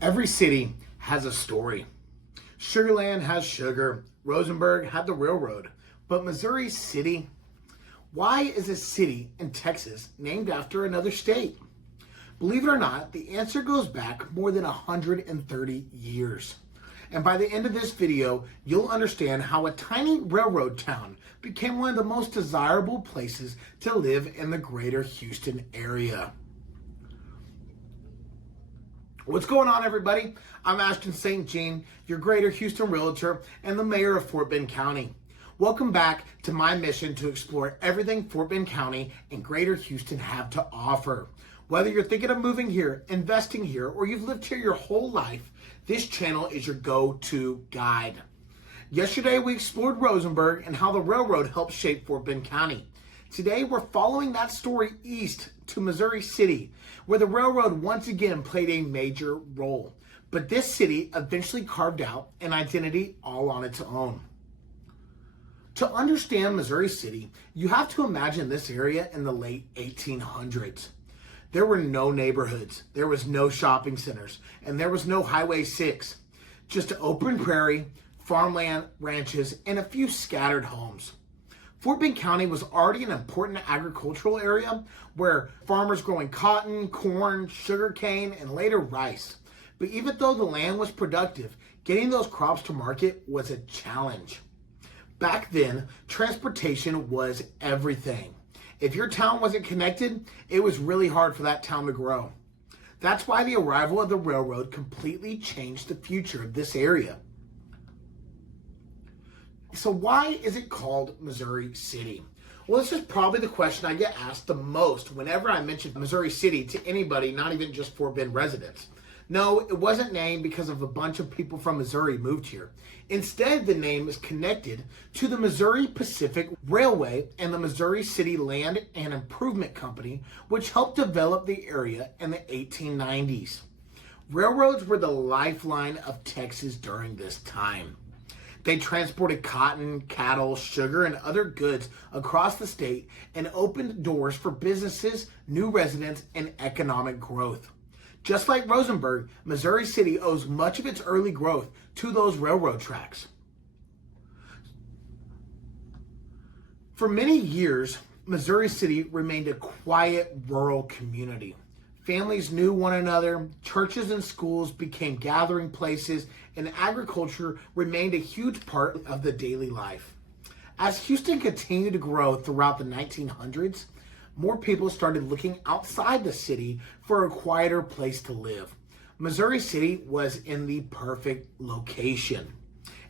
Every city has a story. Sugarland has sugar. Rosenberg had the railroad. But Missouri City? Why is a city in Texas named after another state? Believe it or not, the answer goes back more than 130 years. And by the end of this video, you'll understand how a tiny railroad town became one of the most desirable places to live in the greater Houston area. What's going on, everybody? I'm Ashton St. Jean, your greater Houston Realtor and the mayor of Fort Bend County. Welcome back to my mission to explore everything Fort Bend County and greater Houston have to offer. Whether you're thinking of moving here, investing here, or you've lived here your whole life, this channel is your go-to guide. Yesterday, we explored Rosenberg and how the railroad helped shape Fort Bend County. Today, we're following that story east to Missouri City, where the railroad once again played a major role. But this city eventually carved out an identity all on its own. To understand Missouri City, you have to imagine this area in the late 1800s. There were no neighborhoods, there was no shopping centers, and there was no Highway 6. Just open prairie, farmland, ranches, and a few scattered homes. Fort Bend County was already an important agricultural area where farmers growing cotton, corn, sugarcane, and later rice. But even though the land was productive, getting those crops to market was a challenge. Back then, transportation was everything. If your town wasn't connected, it was really hard for that town to grow. That's why the arrival of the railroad completely changed the future of this area. So why is it called Missouri City? Well, this is probably the question I get asked the most whenever I mention Missouri City to anybody, not even just Fort Bend residents. No, it wasn't named because of a bunch of people from Missouri moved here. Instead, the name is connected to the Missouri Pacific Railway and the Missouri City Land and Improvement Company, which helped develop the area in the 1890s. Railroads were the lifeline of Texas during this time. They transported cotton, cattle, sugar, and other goods across the state and opened doors for businesses, new residents, and economic growth. Just like Rosenberg, Missouri City owes much of its early growth to those railroad tracks. For many years, Missouri City remained a quiet rural community. Families knew one another, churches and schools became gathering places, and agriculture remained a huge part of the daily life. As Houston continued to grow throughout the 1900s, more people started looking outside the city for a quieter place to live. Missouri City was in the perfect location.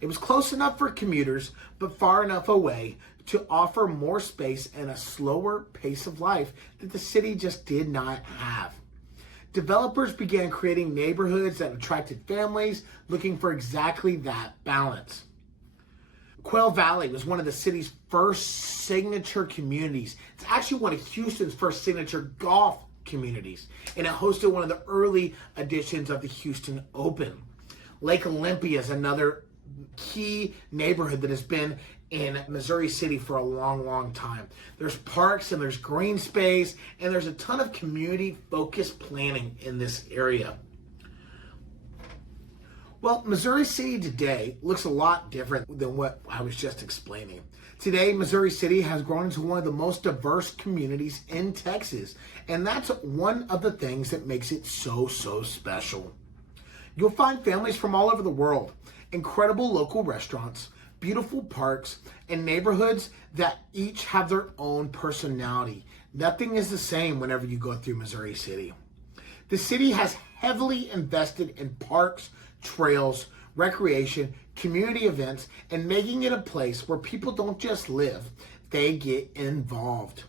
It was close enough for commuters, but far enough away to offer more space and a slower pace of life that the city just did not have. Developers began creating neighborhoods that attracted families looking for exactly that balance. Quail Valley was one of the city's first signature communities. It's actually one of Houston's first signature golf communities, and it hosted one of the early editions of the Houston Open. Lake Olympia is another key neighborhood that has been in Missouri City for a long, long time. There's parks and there's green space, and there's a ton of community-focused planning in this area. Well, Missouri City today looks a lot different than what I was just explaining. Today, Missouri City has grown into one of the most diverse communities in Texas, and that's one of the things that makes it so special. You'll find families from all over the world, incredible local restaurants, beautiful parks, and neighborhoods that each have their own personality. Nothing is the same whenever you go through Missouri City. The city has heavily invested in parks, trails, recreation, community events, and making it a place where people don't just live, they get involved.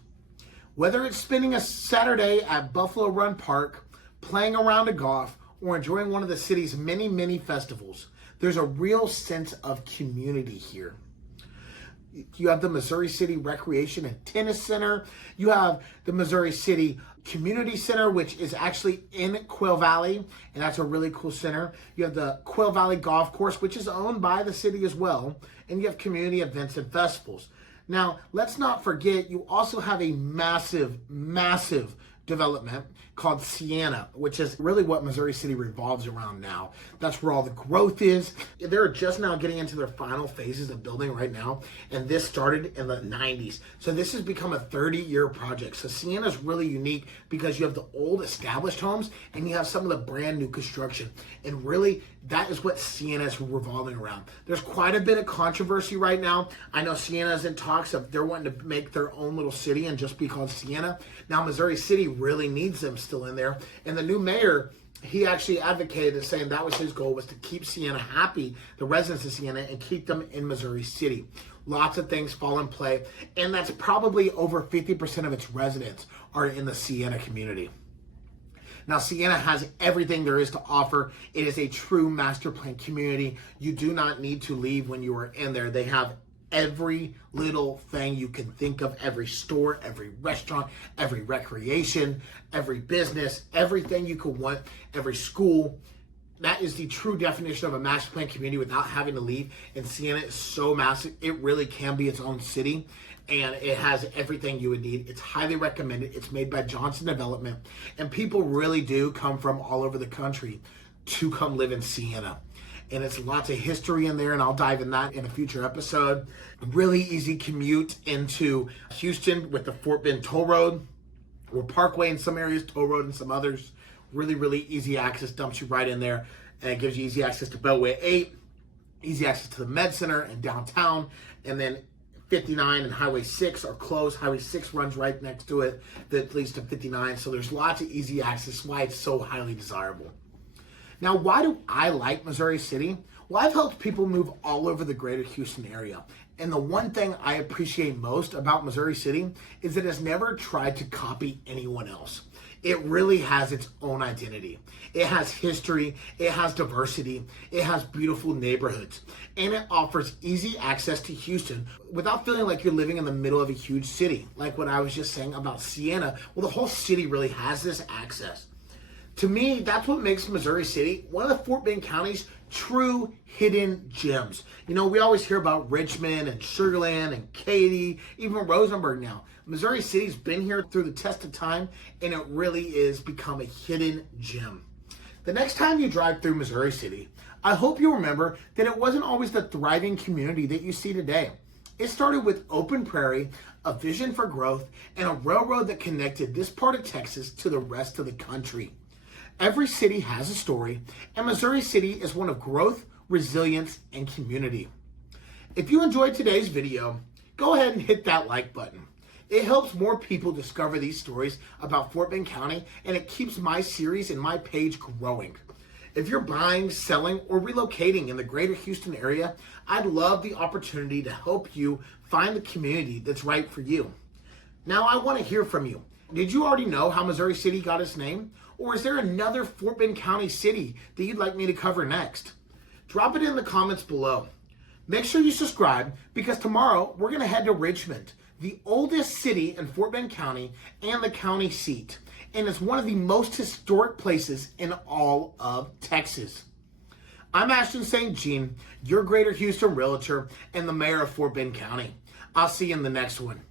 Whether it's spending a Saturday at Buffalo Run Park, playing a round of golf, or enjoying one of the city's many festivals, there's a real sense of community here. You have the Missouri City Recreation and Tennis Center. You have the Missouri City Community Center, which is actually in Quail Valley, and that's a really cool center. You have the Quail Valley Golf Course, which is owned by the city as well, and you have community events and festivals. Now, let's not forget, you also have a massive development called Sienna, which is really what Missouri City revolves around now. That's where all the growth is. They're just now getting into their final phases of building right now, and this started in the 90s. So this has become a 30-year project. So Sienna is really unique because you have the old established homes and you have some of the brand new construction. And really, that is what Sienna is revolving around. There's quite a bit of controversy right now. I know Sienna's in talks of they're wanting to make their own little city and just be called Sienna. Now Missouri City really needs them still in there. And the new mayor, he actually advocated saying that was his goal, was to keep Sienna happy, the residents of Sienna, and keep them in Missouri City. Lots of things fall in play, and that's probably over 50% of its residents are in the Sienna community. Now, Sienna has everything there is to offer. It is a true master plan community. You do not need to leave when you are in there. They have every little thing you can think of, every store, every restaurant, every recreation, every business, everything you could want, every school. That is the true definition of a master plan community without having to leave. And Sienna is so massive, it really can be its own city. And it has everything you would need. It's highly recommended. It's made by Johnson Development. And people really do come from all over the country to come live in Sienna. And it's lots of history in there, and I'll dive in that in a future episode. Really easy commute into Houston with the Fort Bend Toll Road, or Parkway in some areas, Toll Road in some others. Really, really easy access, dumps you right in there, and it gives you easy access to Beltway 8, easy access to the Med Center and downtown, and then 59 and Highway 6 are closed. Highway 6 runs right next to it that leads to 59, so there's lots of easy access, why it's so highly desirable. Now, why do I like Missouri City? Well, I've helped people move all over the greater Houston area. And the one thing I appreciate most about Missouri City is that it's never tried to copy anyone else. It really has its own identity. It has history, it has diversity, it has beautiful neighborhoods, and it offers easy access to Houston without feeling like you're living in the middle of a huge city. Like what I was just saying about Sienna, well, the whole city really has this access. To me, that's what makes Missouri City one of the Fort Bend County's true hidden gems. You know, we always hear about Richmond and Sugar Land and Katy, even Rosenberg now. Missouri City's been here through the test of time, and it really is become a hidden gem. The next time you drive through Missouri City, I hope you remember that it wasn't always the thriving community that you see today. It started with open prairie, a vision for growth, and a railroad that connected this part of Texas to the rest of the country. Every city has a story, and Missouri City is one of growth, resilience, and community. If you enjoyed today's video, go ahead and hit that like button. It helps more people discover these stories about Fort Bend County, and it keeps my series and my page growing. If you're buying, selling, or relocating in the greater Houston area, I'd love the opportunity to help you find the community that's right for you. Now, I want to hear from you. Did you already know how Missouri City got its name? Or is there another Fort Bend County city that you'd like me to cover next? Drop it in the comments below. Make sure you subscribe, because tomorrow we're going to head to Richmond, the oldest city in Fort Bend County and the county seat. And it's one of the most historic places in all of Texas. I'm Ashton St. Jean, your Greater Houston Realtor and the Mayor of Fort Bend County. I'll see you in the next one.